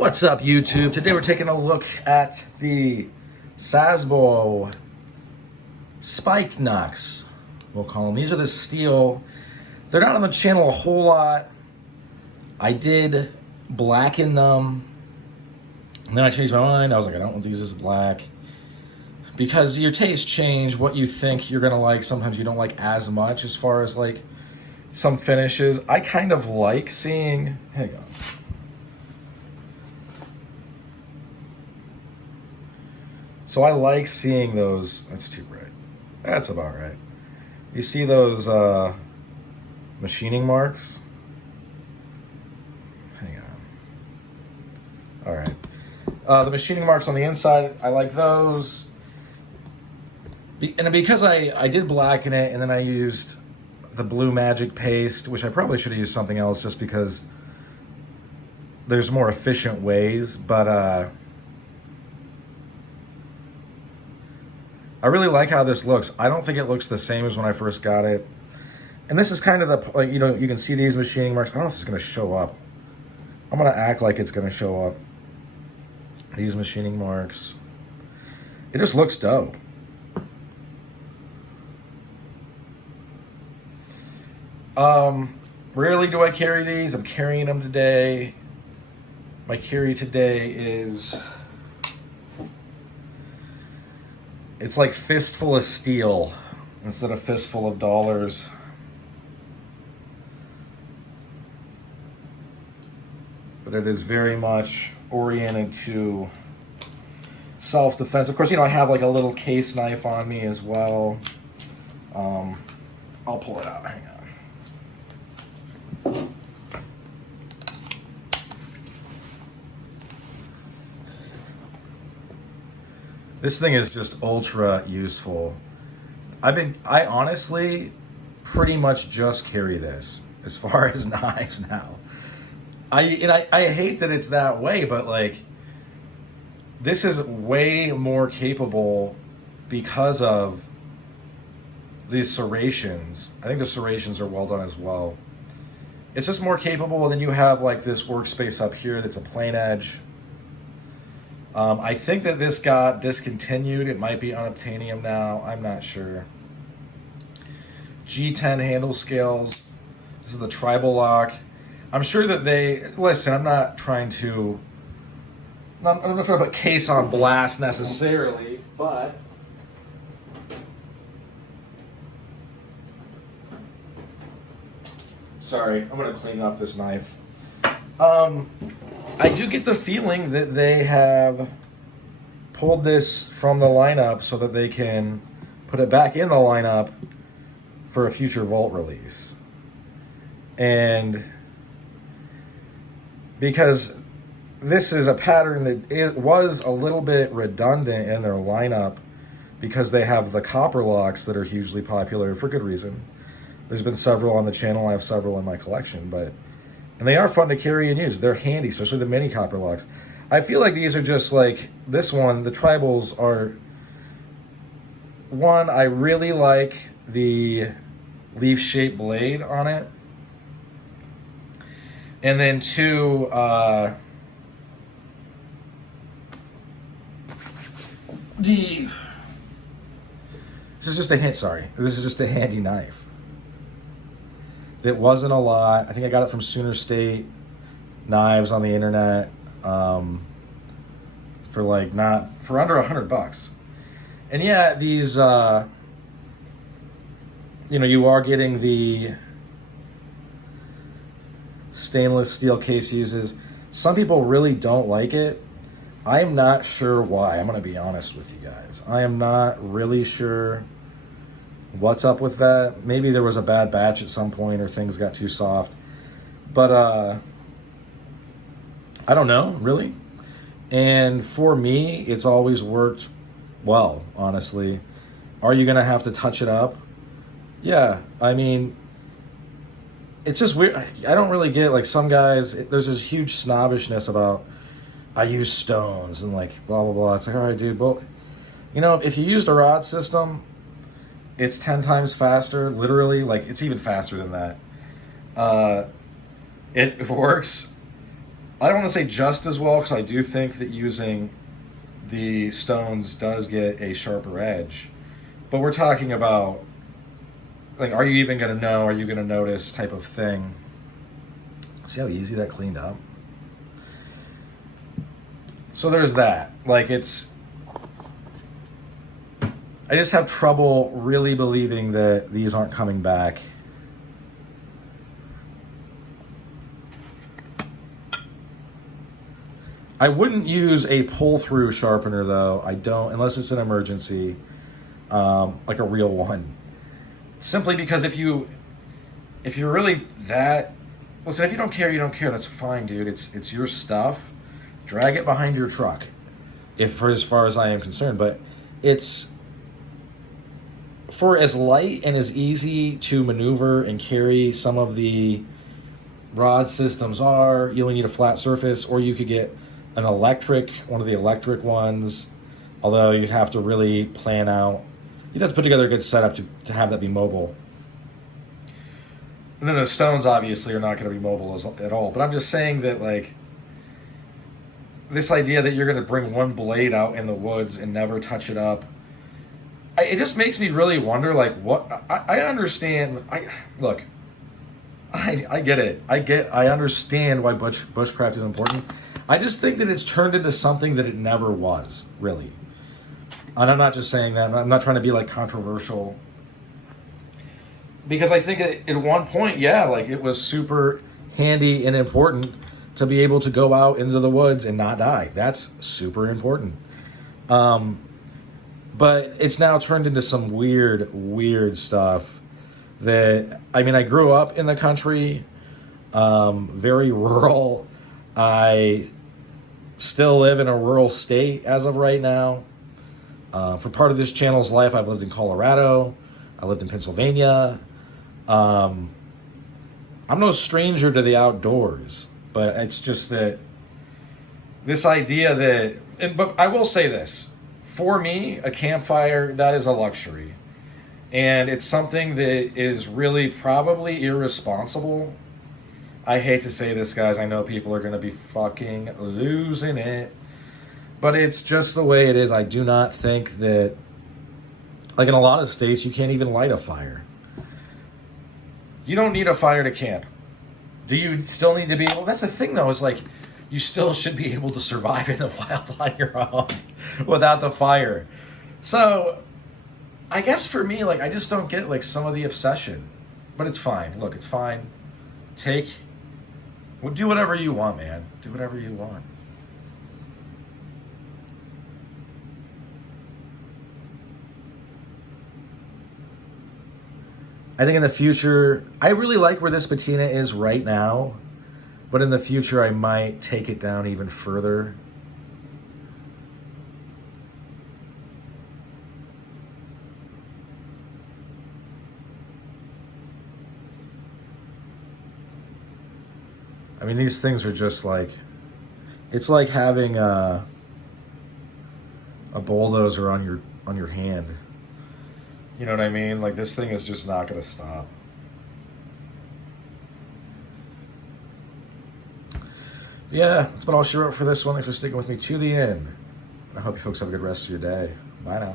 What's up, YouTube? Today we're taking a look at the Sasbo spiked Knucks, we'll call them. These are the steel. They're not on the channel a whole lot. I did blacken them, and then I changed my mind. I was like, I don't want these as black. Because your tastes change, what you think you're gonna like, sometimes you don't like as much as far as like some finishes. I kind of like seeing, hang on. So I like seeing those, that's too bright. That's about right. You see those machining marks? Hang on. All right. The machining marks on the inside, I like those. And because I did blacken it, and then I used the blue magic paste, which I probably should have used something else just because there's more efficient ways, but I really like how this looks. I don't think it looks the same as when I first got it. And this is kind of the, like, you know, you can see these machining marks. I don't know if it's gonna show up. I'm gonna act like it's gonna show up. These machining marks. It just looks dope. Rarely do I carry these. I'm carrying them today. My carry today is, it's like fistful of steel instead of fistful of dollars. But it is very much oriented to self-defense. Of course, you know, I have like a little case knife on me as well. I'll pull it out, hang on. This thing is just ultra useful. I honestly pretty much just carry this as far as knives now. I hate that it's that way, but like, this is way more capable because of these serrations. I think the serrations are well done as well. It's just more capable, and then you have like this workspace up here that's a plain edge. I think that this got discontinued. It might be unobtainium now. I'm not sure. G10 handle scales. This is the tribal lock. I'm sure that they, listen, I'm not trying to, I'm not trying to put case on blast necessarily, but sorry, I'm going to clean up this knife. I do get the feeling that they have pulled this from the lineup so that they can put it back in the lineup for a future vault release. And because this is a pattern that it was a little bit redundant in their lineup because they have the copper locks that are hugely popular for good reason. There's been several on the channel. I have several in my collection, and they are fun to carry and use. They're handy, especially the mini copper locks. I feel like these are just like, this one, the tribals are, one, I really like the leaf-shaped blade on it. And then two, this is just a handy knife. It wasn't a lot. I think I got it from Sooner State Knives on the internet for under $100. And yeah, these, you know, you are getting the stainless steel case uses. Some people really don't like it. I'm not sure why. I'm going to be honest with you guys. I am not really sure what's up with that. Maybe there was a bad batch at some point or things got too soft. But I don't know, really. And for me, it's always worked well, honestly. Are you going to have to touch it up? Yeah, I mean, it's just weird. I don't really get, like, some guys, there's this huge snobbishness about, I use stones and like blah, blah, blah. It's like, all right, dude, but, you know, if you used a rod system, it's 10 times faster, literally. Like, it's even faster than that. It works I don't want to say just as well, because I do think that using the stones does get a sharper edge. But we're talking about, like, are you even going to know? Are you going to notice type of thing? See how easy that cleaned up? So there's that. Like, it's... I just have trouble really believing that these aren't coming back. I wouldn't use a pull-through sharpener, though. I don't, unless it's an emergency, like a real one. Simply because if you're really that... Listen, if you don't care, you don't care. That's fine, dude. It's your stuff. Drag it behind your truck, for as far as I am concerned. But it's... For as light and as easy to maneuver and carry some of the rod systems are, you only need a flat surface, or you could get an electric, one of the electric ones, although you'd have to really plan out. You'd have to put together a good setup to have that be mobile. And then the stones obviously are not going to be mobile at all. But I'm just saying that, like, this idea that you're going to bring one blade out in the woods and never touch it up, it just makes me really wonder, like, what... I understand... Look, I get it. I understand why bushcraft is important. I just think that it's turned into something that it never was, really. And I'm not just saying that. I'm not trying to be, like, controversial. Because I think at one point, yeah, like, it was super handy and important to be able to go out into the woods and not die. That's super important. But it's now turned into some weird stuff that... I mean, I grew up in the country, very rural. I still live in a rural state as of right now. For part of this channel's life, I've lived in Colorado. I lived in Pennsylvania. I'm no stranger to the outdoors, but it's just that this idea that... But I will say this. For me, a campfire, that is a luxury. And it's something that is really probably irresponsible. I hate to say this, guys. I know people are going to be fucking losing it. But it's just the way it is. I do not think that... Like, in a lot of states, you can't even light a fire. You don't need a fire to camp. Do you still need to be... Well, that's the thing, though, is like... You still should be able to survive in the wild on your own without the fire. So, I guess for me, like, I just don't get, like, some of the obsession. But it's fine. Look, it's fine. Well, do whatever you want, man. Do whatever you want. I think in the future, I really like where this patina is right now. But in the future, I might take it down even further. I mean, these things are just like... It's like having a bulldozer on your hand. You know what I mean? Like, this thing is just not going to stop. Yeah, that's been all she wrote for this one. Thanks for sticking with me to the end. I hope you folks have a good rest of your day. Bye now.